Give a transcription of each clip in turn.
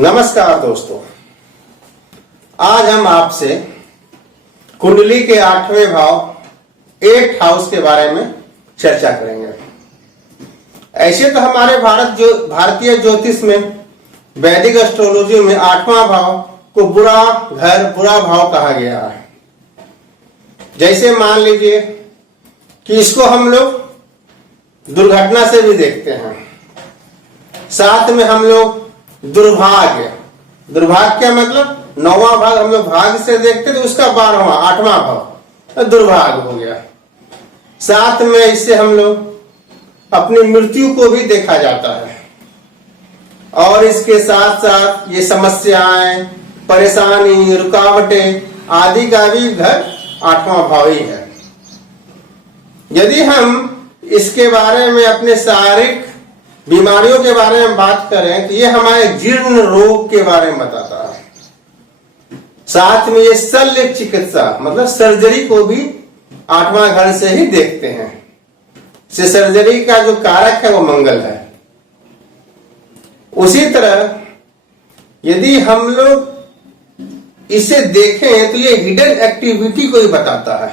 नमस्कार दोस्तों, आज हम आपसे कुंडली के 8वें भाव 8th हाउस के बारे में चर्चा करेंगे। ऐसे तो हमारे भारतीय ज्योतिष में वैदिक एस्ट्रोलॉजी में 8वां भाव को बुरा भाव कहा गया है। जैसे मान लीजिए कि इसको हम लोग दुर्घटना से भी देखते हैं, साथ में हम लोग दुर्भाग्य क्या मतलब 9वां भाग हम लोग भाग से देखते तो उसका 12वां 8वां भाव दुर्भाग्य हो गया। साथ में इससे हम लोग अपनी मृत्यु को भी देखा जाता है और इसके साथ साथ ये समस्याएं, परेशानी, रुकावटें आदि का भी घर 8वां भाव ही है। यदि हम इसके बारे में अपने शारीरिक बीमारियों के बारे में बात करें तो ये हमारे जीर्ण रोग के बारे में बताता है। साथ में ये शल्य चिकित्सा मतलब सर्जरी को भी 8वां घर से ही देखते हैं। से सर्जरी का जो कारक है वो मंगल है। उसी तरह यदि हम लोग इसे देखें तो ये हिडन एक्टिविटी को ही बताता है।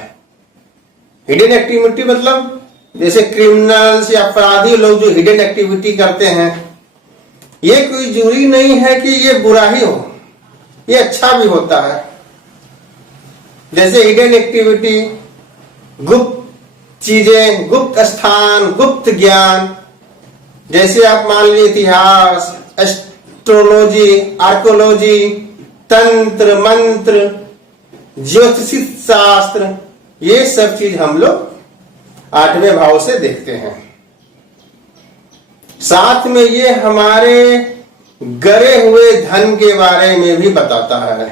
हिडन एक्टिविटी मतलब जैसे क्रिमिनल्स या अपराधी लोग जो हिडन एक्टिविटी करते हैं, ये कोई जरूरी नहीं है कि ये बुरा ही हो, ये अच्छा भी होता है। जैसे हिडन एक्टिविटी, गुप्त चीजें, गुप्त स्थान, गुप्त ज्ञान, जैसे आप मान लीजिए इतिहास, एस्ट्रोलॉजी, आर्कोलॉजी, तंत्र मंत्र, ज्योतिषी शास्त्र, ये सब चीज हम लोग 8वें भाव से देखते हैं। साथ में ये हमारे गरे हुए धन के बारे में भी बताता है।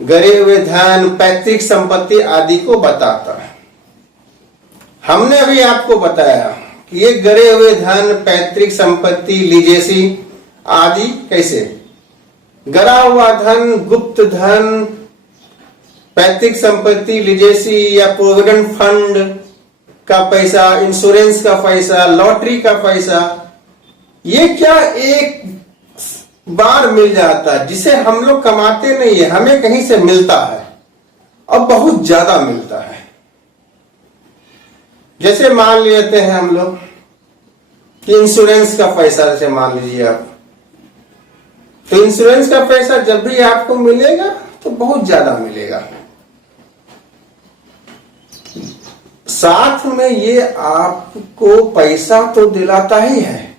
गरे हुए धन, पैतृक संपत्ति आदि को बताता है। हमने अभी आपको बताया कि ये गरे हुए धन, पैतृक संपत्ति, लीजेसी आदि कैसे गरा हुआ धन, गुप्त धन, पैतृक संपत्ति, लीजेसी या प्रोविडेंट फंड का पैसा, इंश्योरेंस का पैसा, लॉटरी का पैसा, ये क्या एक बार मिल जाता है जिसे हम लोग कमाते नहीं है, हमें कहीं से मिलता है और बहुत ज्यादा मिलता है। जैसे मान लेते हैं हम लोग कि इंश्योरेंस का पैसा, जैसे मान लीजिए आप, तो इंश्योरेंस का पैसा जब भी आपको मिलेगा तो बहुत ज्यादा मिलेगा। साथ में ये आपको पैसा तो दिलाता ही है,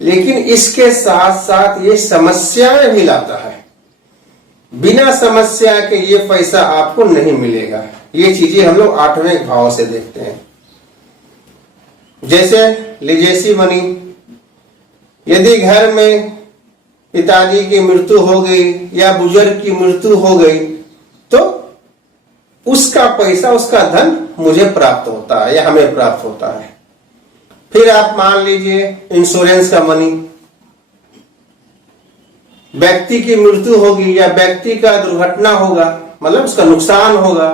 लेकिन इसके साथ साथ ये समस्याएं भी लाता है। बिना समस्या के ये पैसा आपको नहीं मिलेगा। ये चीजें हम लोग 8वें भाव से देखते हैं। जैसे लीजेसी मनी, यदि घर में पिताजी की मृत्यु हो गई या बुजुर्ग की मृत्यु हो गई तो उसका पैसा, उसका धन मुझे प्राप्त होता है या हमें प्राप्त होता है। फिर आप मान लीजिए इंश्योरेंस का मनी, व्यक्ति की मृत्यु होगी या व्यक्ति का दुर्घटना होगा, मतलब उसका नुकसान होगा।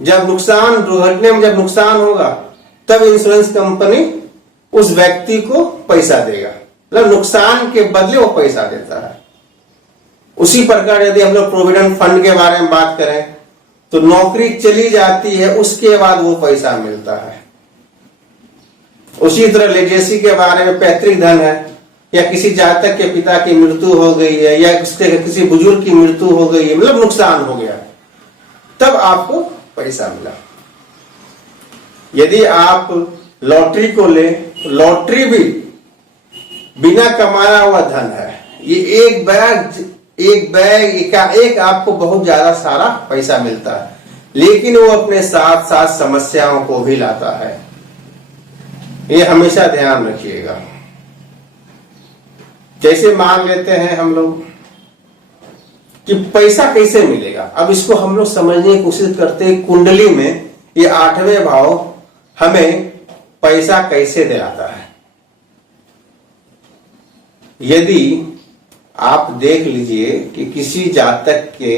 जब दुर्घटना में जब नुकसान होगा तब इंश्योरेंस कंपनी उस व्यक्ति को पैसा देगा, मतलब नुकसान के बदले वो पैसा देता है। उसी प्रकार यदि हम लोग प्रोविडेंट फंड के बारे में बात करें तो नौकरी चली जाती है, उसके बाद वो पैसा मिलता है। उसी तरह लीजेसी के बारे में पैतृक धन है या किसी जातक के पिता की मृत्यु हो गई है या उसके किसी बुजुर्ग की मृत्यु हो गई है, मतलब नुकसान हो गया, तब आपको पैसा मिला। यदि आप लॉटरी को ले तो लॉटरी भी बिना कमाया हुआ धन है। ये एक बैग एक आपको बहुत ज्यादा सारा पैसा मिलता है, लेकिन वो अपने साथ साथ समस्याओं को भी लाता है। ये हमेशा ध्यान रखिएगा। जैसे मान लेते हैं हम लोग कि पैसा कैसे मिलेगा, अब इसको हम लोग समझने की कोशिश करते हैं। कुंडली में ये 8वें भाव हमें पैसा कैसे दिलाता है। यदि आप देख लीजिए कि किसी जातक के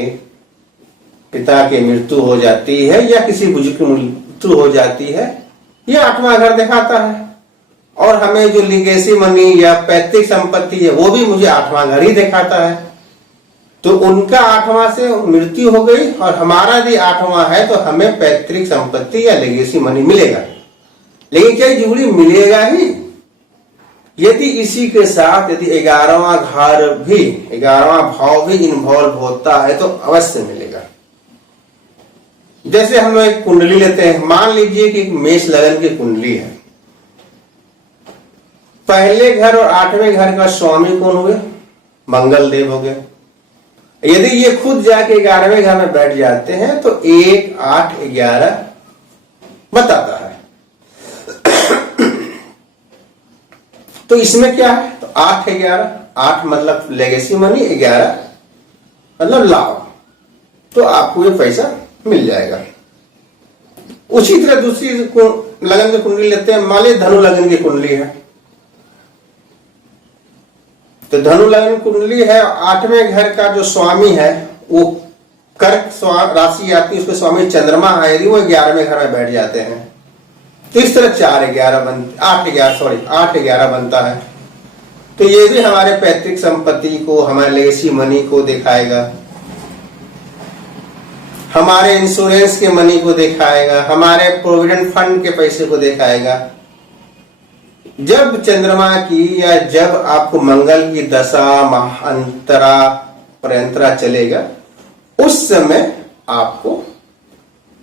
पिता की मृत्यु हो जाती है या किसी बुजुर्ग की मृत्यु हो जाती है, ये 8वां घर दिखाता है। और हमें जो लीगेसी मनी या पैतृक संपत्ति है वो भी मुझे 8वां घर ही दिखाता है। तो उनका 8वां से मृत्यु हो गई और हमारा भी 8वां है, तो हमें पैतृक संपत्ति या लीगेसी मनी मिलेगा। लेकिन क्या जरूरी मिलेगा ही? यदि इसी के साथ यदि 11वां घर भी 11वां भाव भी इन्वॉल्व होता है तो अवश्य मिलेगा। जैसे हम लोग एक कुंडली लेते हैं, मान लीजिए कि एक मेष लगन की कुंडली है। पहले घर और 8वें घर का स्वामी कौन हो गए? मंगल देव हो गए। यदि ये खुद जाके 11वें घर में बैठ जाते हैं तो 1, 8, 11 बताता है। तो इसमें क्या है? तो 8, 11, 8 मतलब लेगेसी मनी, 11 मतलब लाभ। तो आपको ये पैसा मिल जाएगा। उसी तरह दूसरी लगन की कुंडली लेते हैं, मान लीजिए धनु लगन की कुंडली है। तो धनु लगन कुंडली है, 8वें घर का जो स्वामी है वो कर्क राशि आती है, उसके स्वामी चंद्रमा है। यदि वो 11वें घर में बैठ जाते हैं तो इस तरह 4, 11 8, 11 बनता है। तो ये भी हमारे पैतृक संपत्ति को, हमारे लेगेसी मनी को दिखाएगा, हमारे इंश्योरेंस के मनी को दिखाएगा, हमारे प्रोविडेंट फंड के पैसे को दिखाएगा। जब चंद्रमा की या जब आपको मंगल की दशा महाअंतरा परंतरा चलेगा, उस समय आपको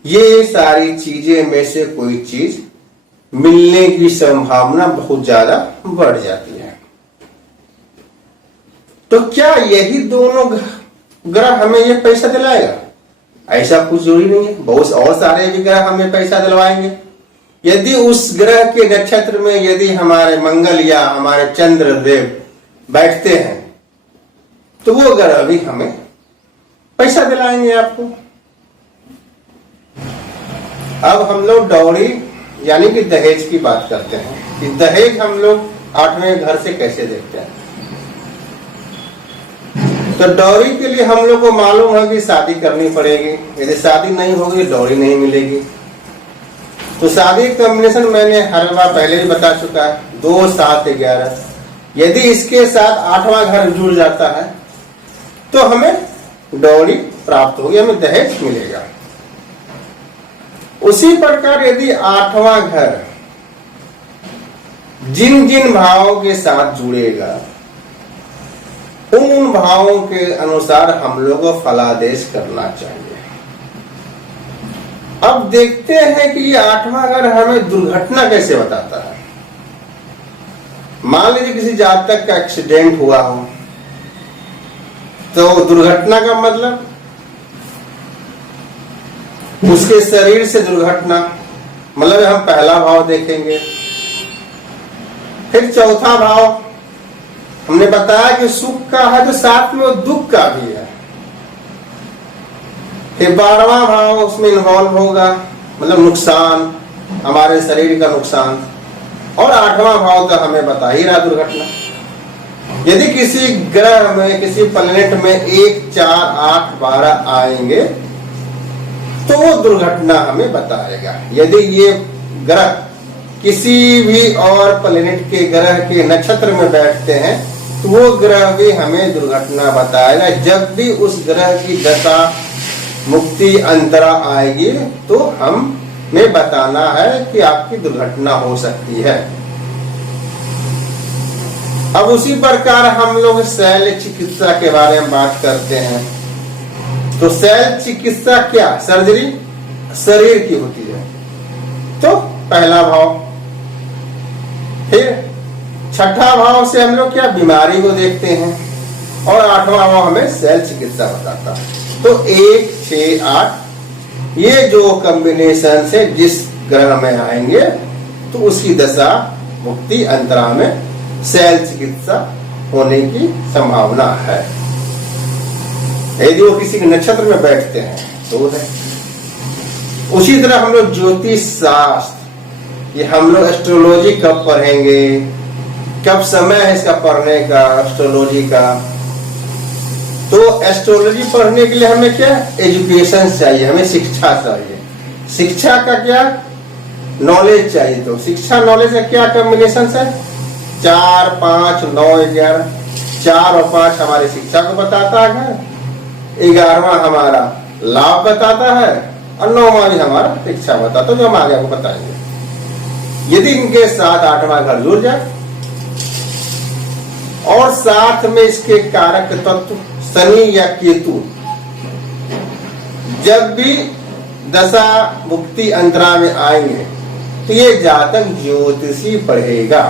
ये सारी चीजें में से कोई चीज मिलने की संभावना बहुत ज्यादा बढ़ जाती है। तो क्या यही दोनों ग्रह हमें ये पैसा दिलाएगा? ऐसा कुछ जरूरी नहीं है। बहुत और सारे भी ग्रह हमें पैसा दिलवाएंगे। यदि उस ग्रह के नक्षत्र में यदि हमारे मंगल या हमारे चंद्र देव बैठते हैं तो वो ग्रह भी हमें पैसा दिलाएंगे आपको। अब हम लोग डौरी यानी कि दहेज की बात करते हैं कि दहेज हम लोग 8वें घर से कैसे देखते हैं। तो डौरी के लिए हम लोग को मालूम है कि शादी करनी पड़ेगी। यदि शादी नहीं होगी डौरी नहीं मिलेगी। तो शादी कॉम्बिनेशन मैंने हर बार पहले भी बता चुका है, 2, 7, 11। यदि इसके साथ 8वां घर जुड़ जाता है तो हमें डौरी प्राप्त होगी, हमें दहेज मिलेगा। उसी प्रकार यदि 8वां घर जिन जिन भावों के साथ जुड़ेगा उन भावों के अनुसार हम लोग को फलादेश करना चाहिए। अब देखते हैं कि ये 8वां घर हमें दुर्घटना कैसे बताता है। मान लीजिए किसी जातक का एक्सीडेंट हुआ हो तो दुर्घटना का मतलब उसके शरीर से दुर्घटना, मतलब हम पहला भाव देखेंगे। फिर चौथा भाव हमने बताया कि सुख का है तो साथ में वो दुख का भी है। फिर 12वां भाव उसमें इन्वॉल्व होगा, मतलब नुकसान, हमारे शरीर का नुकसान। और 8वां भाव तो हमें बता ही रहा दुर्घटना। यदि किसी ग्रह में किसी प्लैनेट में 1, 4, 8, 12 आएंगे तो वो दुर्घटना हमें बताएगा। यदि ये ग्रह किसी भी और प्लैनेट के ग्रह के नक्षत्र में बैठते हैं तो वो ग्रह भी हमें दुर्घटना बताएगा। जब भी उस ग्रह की दशा मुक्ति अंतरा आएगी तो हमें बताना है कि आपकी दुर्घटना हो सकती है। अब उसी प्रकार हम लोग शल्य चिकित्सा के बारे में बात करते हैं। तो शल्य चिकित्सा क्या? सर्जरी शरीर की होती है। तो पहला भाव। फिर छठा भाव से हम लोग क्या बीमारी को देखते हैं और 8वां भाव हमें शल्य चिकित्सा बताता है। तो 1, 6, 8 ये जो कॉम्बिनेशन से जिस ग्रह में आएंगे तो उसकी दशा मुक्ति अंतरा में शल्य चिकित्सा होने की संभावना है। यदि वो किसी के नक्षत्र में बैठते हैं तो है। उसी तरह हम लोग ज्योतिष शास्त्र, ये हम लोग एस्ट्रोलॉजी कब पढ़ेंगे, कब समय है इसका पढ़ने का एस्ट्रोलॉजी का। तो एस्ट्रोलॉजी पढ़ने के लिए हमें क्या एजुकेशन चाहिए, हमें शिक्षा चाहिए। शिक्षा का क्या नॉलेज चाहिए। तो शिक्षा नॉलेज का क्या कॉम्बिनेशन है? 4, 5, 9, 11। 4 और 5 हमारी शिक्षा को बताता है, 11वां हमारा लाभ बताता है और 9वां भी हमारा शिक्षा बताता है, जो हम आगे आपको बताएंगे। यदि इनके साथ 8वां घर जुड़ जाए और साथ में इसके कारक तत्व शनि या केतु जब भी दशा मुक्ति अंतरा में आएंगे तो ये जातक ज्योतिषी पढ़ेगा।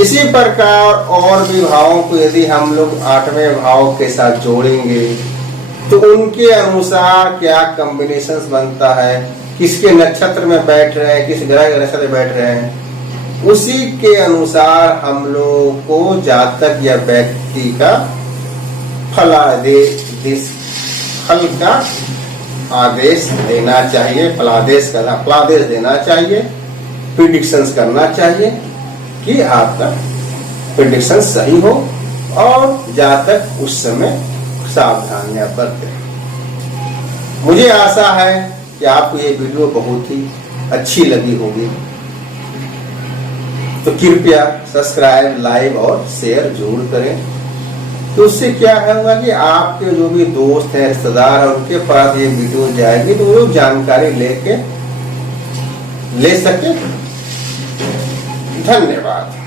इसी प्रकार और भी भावों को यदि हम लोग 8वें भाव के साथ जोड़ेंगे तो उनके अनुसार क्या कॉम्बिनेशन बनता है, किसके नक्षत्र में बैठ रहे हैं, किस ग्रह के नक्षत्र में बैठ रहे हैं, उसी के अनुसार हम लोग को जातक या व्यक्ति का फल का आदेश देना चाहिए, फलादेश देना चाहिए, प्रिडिक्शंस करना चाहिए कि आपका प्रिडिक्शन सही हो और जातक उस समय सावधानियां बरते। मुझे आशा है कि आपको ये वीडियो बहुत ही अच्छी लगी होगी, तो कृपया सब्सक्राइब, लाइक और शेयर जरूर करें। तो उससे क्या होगा कि आपके जो भी दोस्त हैं, रिश्तेदार हैं, उनके पास ये वीडियो जाएगी तो वो जानकारी ले सके। धन्यवाद।